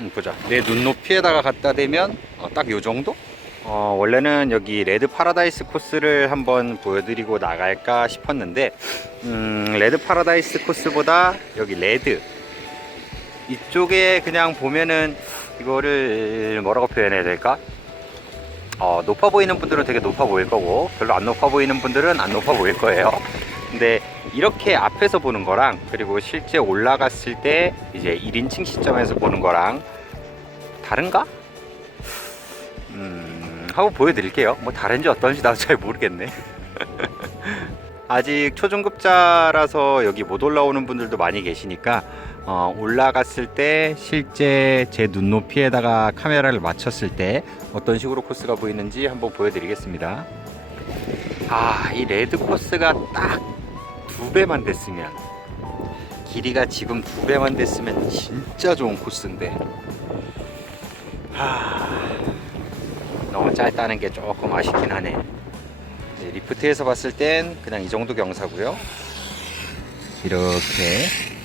음, 보자. 내 눈높이에다가 갖다 대면 어, 딱요 정도? 어, 원래는 여기 레드 파라다이스 코스를 한번 보여드리고 나갈까 싶었는데 음, 레드 파라다이스 코스보다 여기 레드 이쪽에 그냥 보면은 이거를 뭐라고 표현해야 될까? 어, 높아 보이는 분들은 되게 높아 보일 거고 별로 안 높아 보이는 분들은 안 높아 보일 거예요 근데 이렇게 앞에서 보는 거랑 그리고 실제 올라갔을 때 이제 1인칭 시점에서 보는 거랑 다른가? 음, 한번 보여드릴게요. 뭐 다른지 어떤지 나도 잘 모르겠네. 아직 초중급자라서 여기 못 올라오는 분들도 많이 계시니까 어, 올라갔을 때 실제 제 눈높이에다가 카메라를 맞췄을 때 어떤 식으로 코스가 보이는지 한번 보여드리겠습니다. 아, 이 레드 코스가 딱 두 배만 됐으면 길이가 지금 두 배만 됐으면 진짜 좋은 코스인데 하... 너무 짧다는 게 조금 아쉽긴 하네. 네, 리프트에서 봤을 땐 그냥 이 정도 경사고요. 이렇게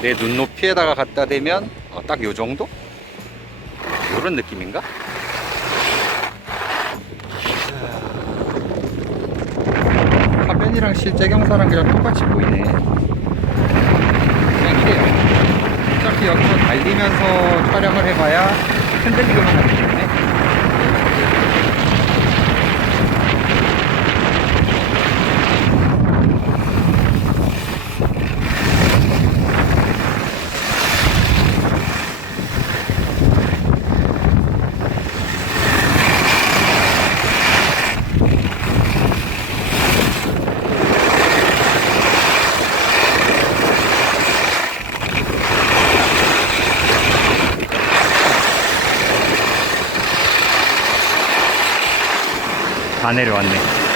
내 눈높이에다가 갖다 대면 어, 딱 요 정도? 요런 느낌인가? 자, 화면이랑 실제 경사랑 그냥 똑같이 보이네. 그냥 이래요. 어차피 여기서 달리면서 촬영을 해봐야 흔들리기만 하기 다 내려왔네.